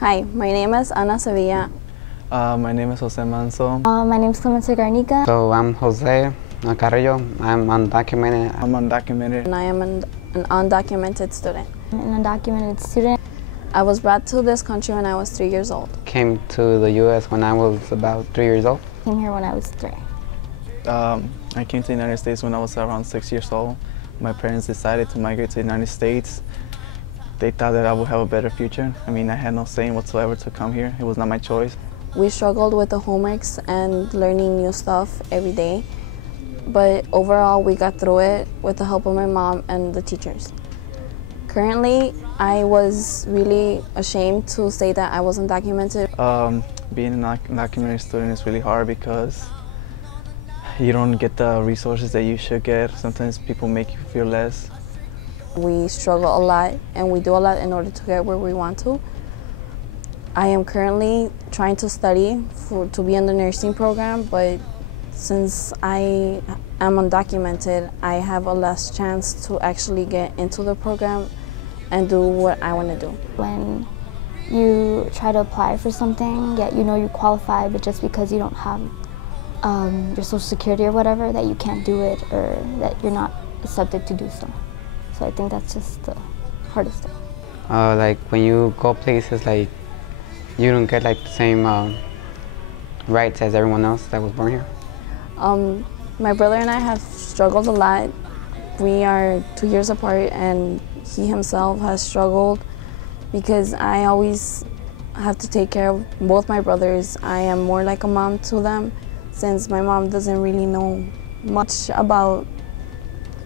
Hi, my name is Ana Sevilla. My name is Jose Manso. My name is Clemencia Garnica. So I'm Jose Carrillo. I'm undocumented. I'm undocumented. And I am an undocumented student. I'm an undocumented student. I was brought to this country when I was 3 years old. Came to the U.S. when I was about 3 years old. Came here when I was 3. I came to the United States when I was around 6 years old. My parents decided to migrate to the United States. They thought that I would have a better future. I mean, I had no say whatsoever to come here. It was not my choice. We struggled with the homeworks and learning new stuff every day, but overall we got through it with the help of my mom and the teachers. Currently, I was really ashamed to say that I was undocumented. Being an undocumented student is really hard because you don't get the resources that you should get. Sometimes people make you feel less. We struggle a lot and we do a lot in order to get where we want to. I am currently trying to study to be in the nursing program, but since I am undocumented, I have a less chance to actually get into the program and do what I want to do. When you try to apply for something, yet you know you qualify, but just because you don't have your social security or whatever, that you can't do it or that you're not accepted to do so. So I think that's just the hardest thing. Like when you go places, like you don't get like the same rights as everyone else that was born here. My brother and I have struggled a lot. We are 2 years apart and he himself has struggled because I always have to take care of both my brothers. I am more like a mom to them since my mom doesn't really know much about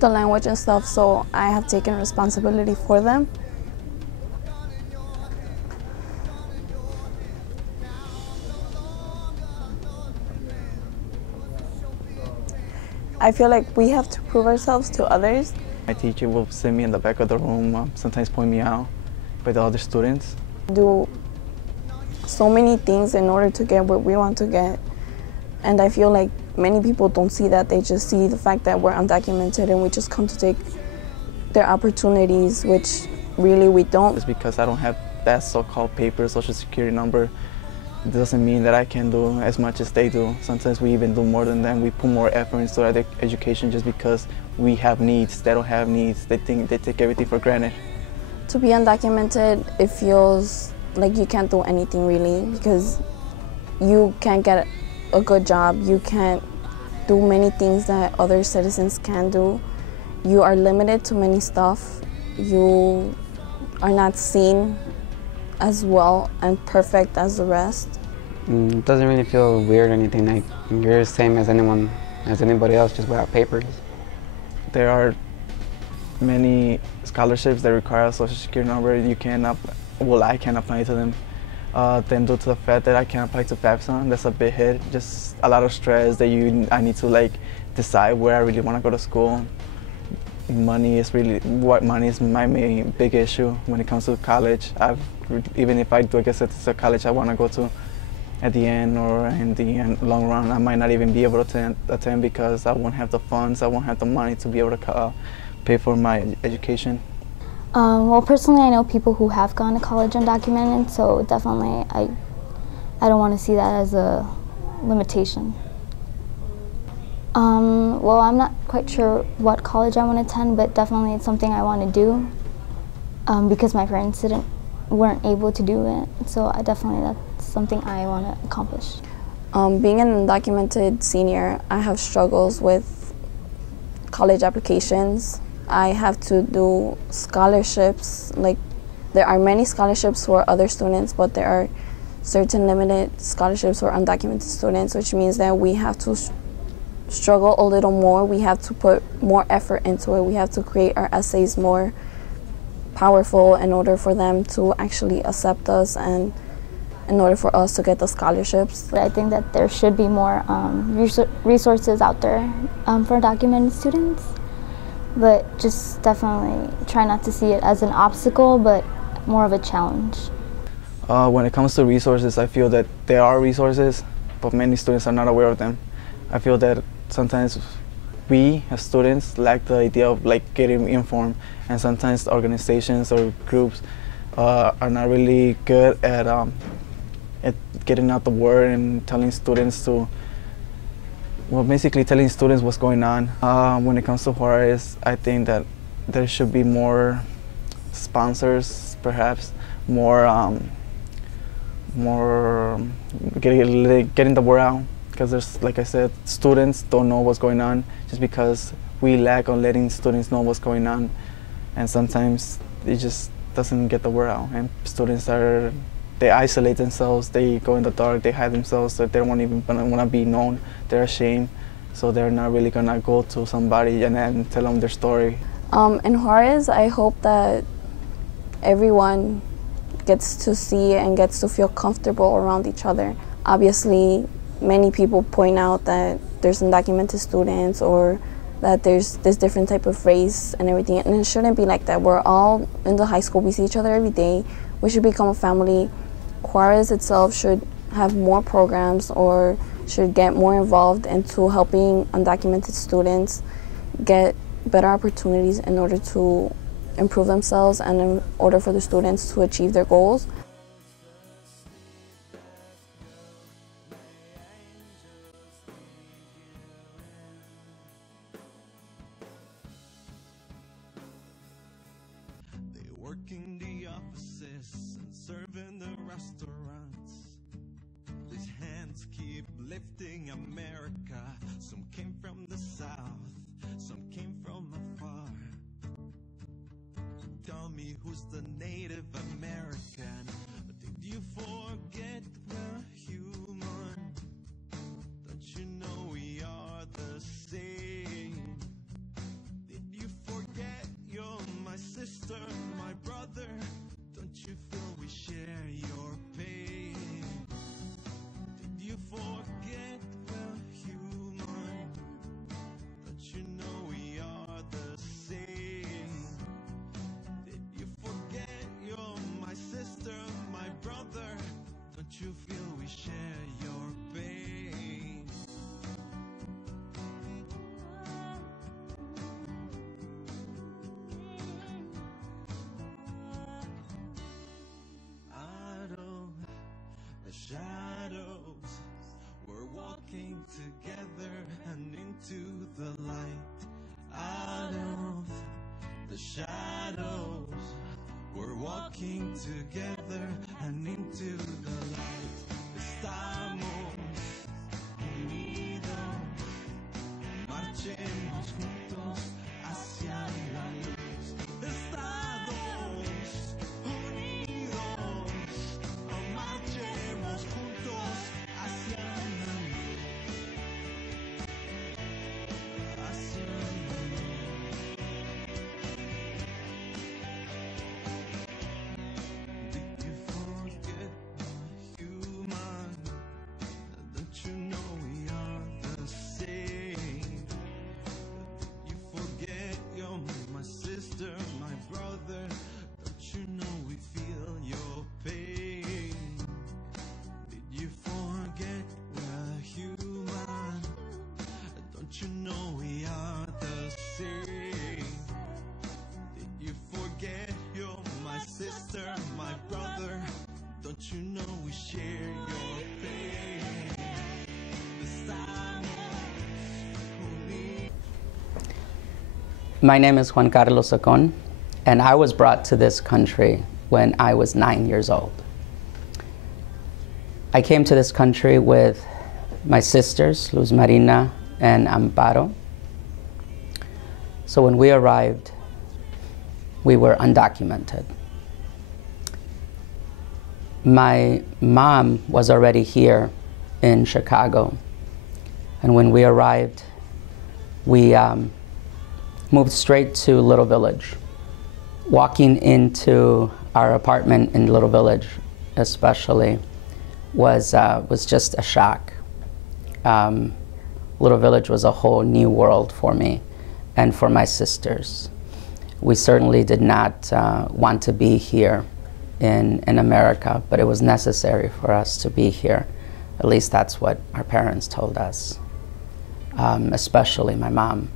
the language and stuff, so I have taken responsibility for them. I feel like we have to prove ourselves to others. My teacher will sit me in the back of the room, sometimes point me out by the other students. Do so many things in order to get what we want to get. And I feel like many people don't see that. They just see the fact that we're undocumented and we just come to take their opportunities, which really we don't. Just because I don't have that so-called paper, social security number, it doesn't mean that I can do as much as they do. Sometimes we even do more than them. We put more effort into our education just because we have needs. They don't have needs. They take everything for granted. To be undocumented, it feels like you can't do anything really because you can't get a good job. You can't do many things that other citizens can do. You are limited to many stuff. You are not seen as well and perfect as the rest. It doesn't really feel weird or anything. Like you're the same as anybody else, just without papers. There are many scholarships that require a social security number. You can't, well, I can't apply to them. Then due to the fact that I can't apply to FAFSA, that's a big hit. Just a lot of stress that I need to like decide where I really want to go to school. Money is my main big issue when it comes to college. Even if I do get accepted to college I want to go to, at the end or in the long run, I might not even be able to attend because I won't have the funds, I won't have the money to be able to pay for my education. Well, personally, I know people who have gone to college undocumented, so definitely I don't want to see that as a limitation. Well, I'm not quite sure what college I want to attend, but definitely it's something I want to do because my parents weren't able to do it, so that's something I want to accomplish. Being an undocumented senior, I have struggles with college applications. I have to do scholarships. Like, there are many scholarships for other students, but there are certain limited scholarships for undocumented students, which means that we have to struggle a little more. We have to put more effort into it. We have to create our essays more powerful in order for them to actually accept us and in order for us to get the scholarships. But I think that there should be more resources out there for undocumented students, but just definitely try not to see it as an obstacle, but more of a challenge. When it comes to resources, I feel that there are resources, but many students are not aware of them. I feel that sometimes we as students lack the idea of like getting informed, and sometimes organizations or groups are not really good at getting out the word and telling students to, well, basically telling students what's going on. When it comes to Juarez, I think that there should be more sponsors, perhaps more getting the word out, because there's, like I said, students don't know what's going on just because we lack on letting students know what's going on, and sometimes it just doesn't get the word out, and students they isolate themselves, they go in the dark, they hide themselves, so they don't even want to be known, they're ashamed, so they're not really gonna go to somebody and then tell them their story. In Juarez, I hope that everyone gets to see and gets to feel comfortable around each other. Obviously, many people point out that there's undocumented students or that there's this different type of race and everything, and it shouldn't be like that. We're all in the high school, we see each other every day, we should become a family. Juarez itself should have more programs or should get more involved into helping undocumented students get better opportunities in order to improve themselves and in order for the students to achieve their goals. They work in the offices and serve in the restaurants. These hands keep lifting America. Some came from the south, some came from afar. Tell me, who's the Native American? Did you forget the human? Don't you know we are the same? Did you forget you're my sister, my brother? Don't you feel we share your pain? Did you forget the human? Don't you know we are the same? Did you forget you're my sister, my brother? Don't you feel we share your pain? Out of the shadows, we're walking together and into the light. Out of the shadows, we're walking together and into the light. Estamos unidos, marchemos juntos hacia la luz. Estamos unidos, marchemos juntos hacia la luz. Hacia la luz. Did you forget the human? Don't you know we are the same? Did you forget you're my sister, my brother? Don't you know we feel your pain? Did you forget we're human? Don't you know we are the same? Did you forget you're my sister, my brother? Don't you know we share your pain? Estamos unidos. My name is Juan Carlos Acon, and I was brought to this country when I was 9 years old. I came to this country with my sisters, Luz Marina and Amparo. So when we arrived, we were undocumented. My mom was already here in Chicago, and when we arrived, we moved straight to Little Village. Walking into our apartment in Little Village, especially, was just a shock. Little Village was a whole new world for me and for my sisters. We certainly did not want to be here in America, but it was necessary for us to be here. At least that's what our parents told us, especially my mom.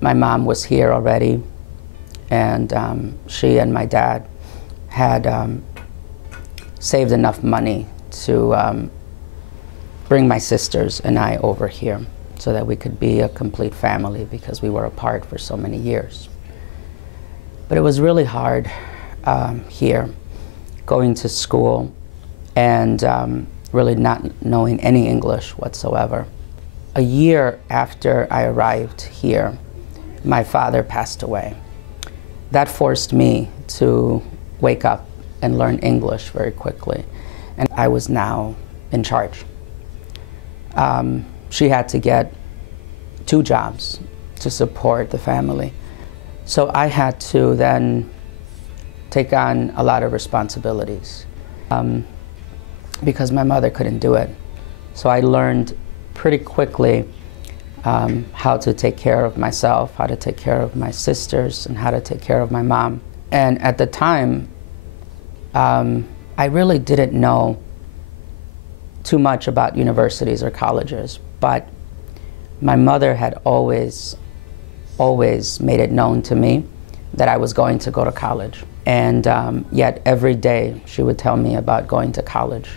My mom was here already, and she and my dad had saved enough money to bring my sisters and I over here so that we could be a complete family because we were apart for so many years. But it was really hard here, going to school and really not knowing any English whatsoever. A year after I arrived here, my father passed away. That forced me to wake up and learn English very quickly, and I was now in charge. She had to get 2 jobs to support the family. So I had to then take on a lot of responsibilities because my mother couldn't do it. So I learned pretty quickly how to take care of myself, how to take care of my sisters, and how to take care of my mom. And at the time, I really didn't know too much about universities or colleges, but my mother had always made it known to me that I was going to go to college. And yet every day she would tell me about going to college,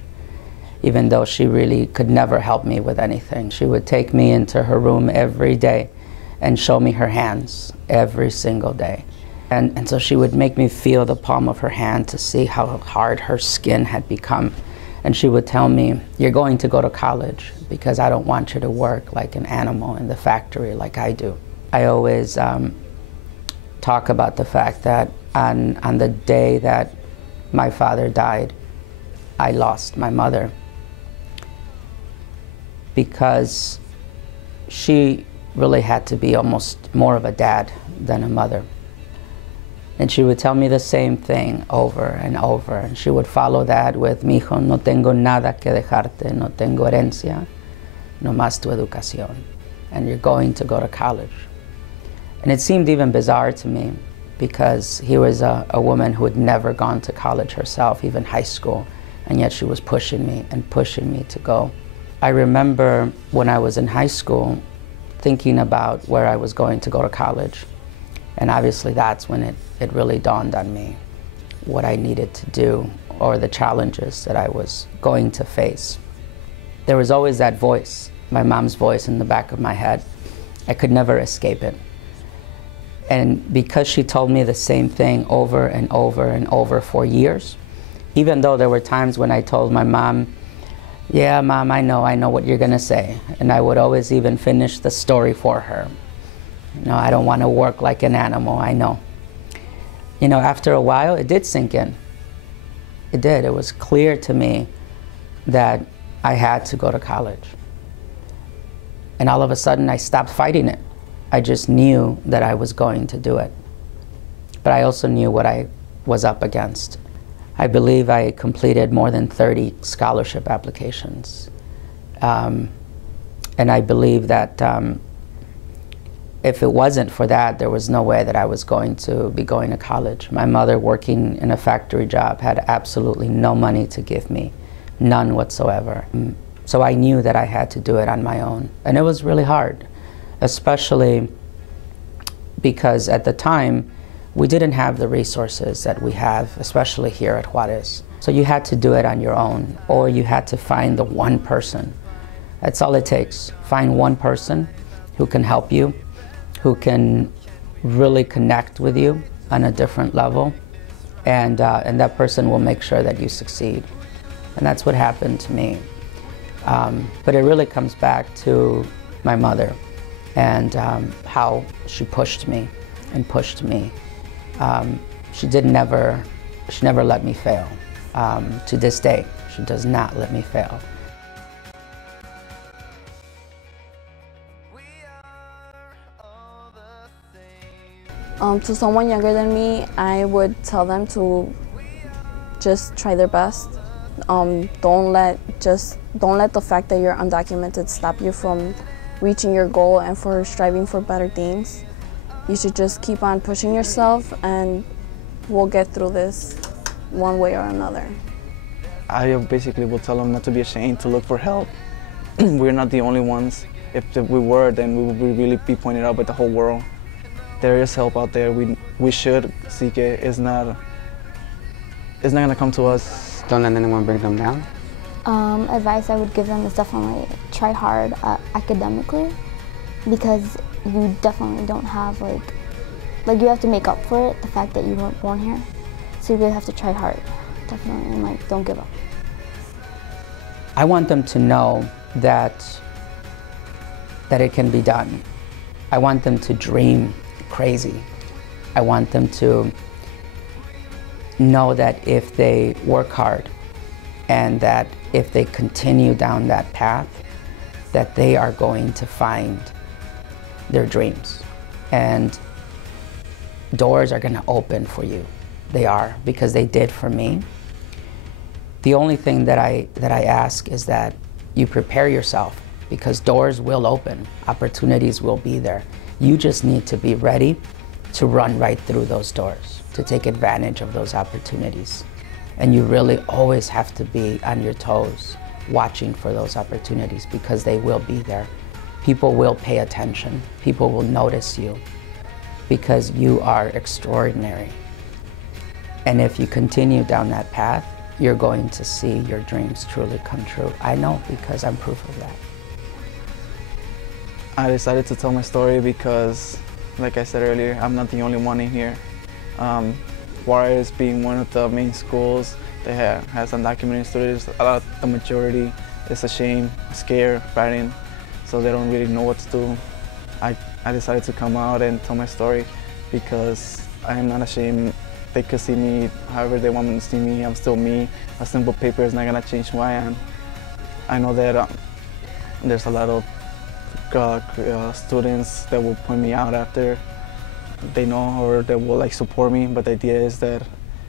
even though she really could never help me with anything. She would take me into her room every day and show me her hands every single day. And so she would make me feel the palm of her hand to see how hard her skin had become. And she would tell me, "You're going to go to college because I don't want you to work like an animal in the factory like I do." I always talk about the fact that on the day that my father died, I lost my mother because she really had to be almost more of a dad than a mother. And she would tell me the same thing over and over. And she would follow that with, "Mijo, no tengo nada que dejarte, no tengo herencia, no más tu educación. And you're going to go to college." And it seemed even bizarre to me because he was a woman who had never gone to college herself, even high school, and yet she was pushing me to go. I remember when I was in high school thinking about where I was going to go to college. And obviously that's when it really dawned on me what I needed to do or the challenges that I was going to face. There was always that voice, my mom's voice in the back of my head. I could never escape it. And because she told me the same thing over and over and over for years, even though there were times when I told my mom, "Yeah, Mom, I know what you're gonna say." And I would always even finish the story for her. "You know, I don't want to work like an animal, I know." You know, after a while, it did sink in. It did. It was clear to me that I had to go to college. And all of a sudden, I stopped fighting it. I just knew that I was going to do it. But I also knew what I was up against. I believe I completed more than 30 scholarship applications. And I believe that if it wasn't for that, there was no way that I was going to be going to college. My mother, working in a factory job, had absolutely no money to give me, none whatsoever. So I knew that I had to do it on my own. And it was really hard, especially because at the time, we didn't have the resources that we have, especially here at Juarez. So you had to do it on your own, or you had to find the one person. That's all it takes. Find one person who can help you, who can really connect with you on a different level, and that person will make sure that you succeed. And that's what happened to me. But it really comes back to my mother and how she pushed me and pushed me. She never let me fail. To this day, she does not let me fail. To someone younger than me, I would tell them to just try their best. Don't let the fact that you're undocumented stop you from reaching your goal and for striving for better things. You should just keep on pushing yourself, and we'll get through this one way or another. I basically will tell them not to be ashamed, to look for help. We're not the only ones. If we were, then we would really be pointed out by the whole world. There is help out there. We should seek it. It's not it's not gonna come to us. Don't let anyone bring them down. Advice I would give them is definitely try hard academically, because you definitely don't have like you have to make up for it, the fact that you weren't born here. So you really have to try hard, definitely, and like don't give up. I want them to know that it can be done. I want them to dream crazy. I want them to know that if they work hard and that if they continue down that path, that they are going to find their dreams. And doors are going to open for you. They are, because they did for me. The only thing that I ask is that you prepare yourself, because doors will open, opportunities will be there. You just need to be ready to run right through those doors, to take advantage of those opportunities. And you really always have to be on your toes, watching for those opportunities, because they will be there. People will pay attention. People will notice you, because you are extraordinary. And if you continue down that path, you're going to see your dreams truly come true. I know, because I'm proof of that. I decided to tell my story because, like I said earlier, I'm not the only one in here. Juarez being one of the main schools, they has undocumented students. The majority is ashamed, scared, frightened, so they don't really know what to do. I decided to come out and tell my story because I am not ashamed. They could see me however they want me to see me. I'm still me. A simple paper is not gonna change who I am. I know that there's a lot of students that will point me out after they know, or that will support me, but the idea is that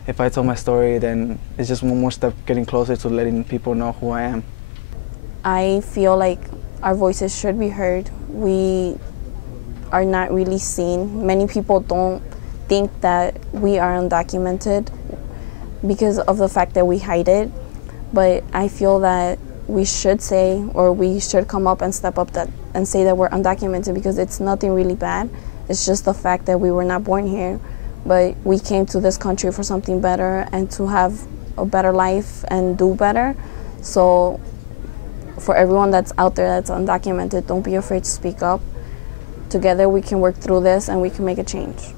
if I tell my story, then it's just one more step getting closer to letting people know who I am. I feel like our voices should be heard. We are not really seen. Many people don't think that we are undocumented because of the fact that we hide it, but I feel that we should say, or we should come up and step up and say that we're undocumented, because it's nothing really bad. It's just the fact that we were not born here, but we came to this country for something better and to have a better life and do better. So for everyone that's out there that's undocumented, don't be afraid to speak up. Together we can work through this and we can make a change.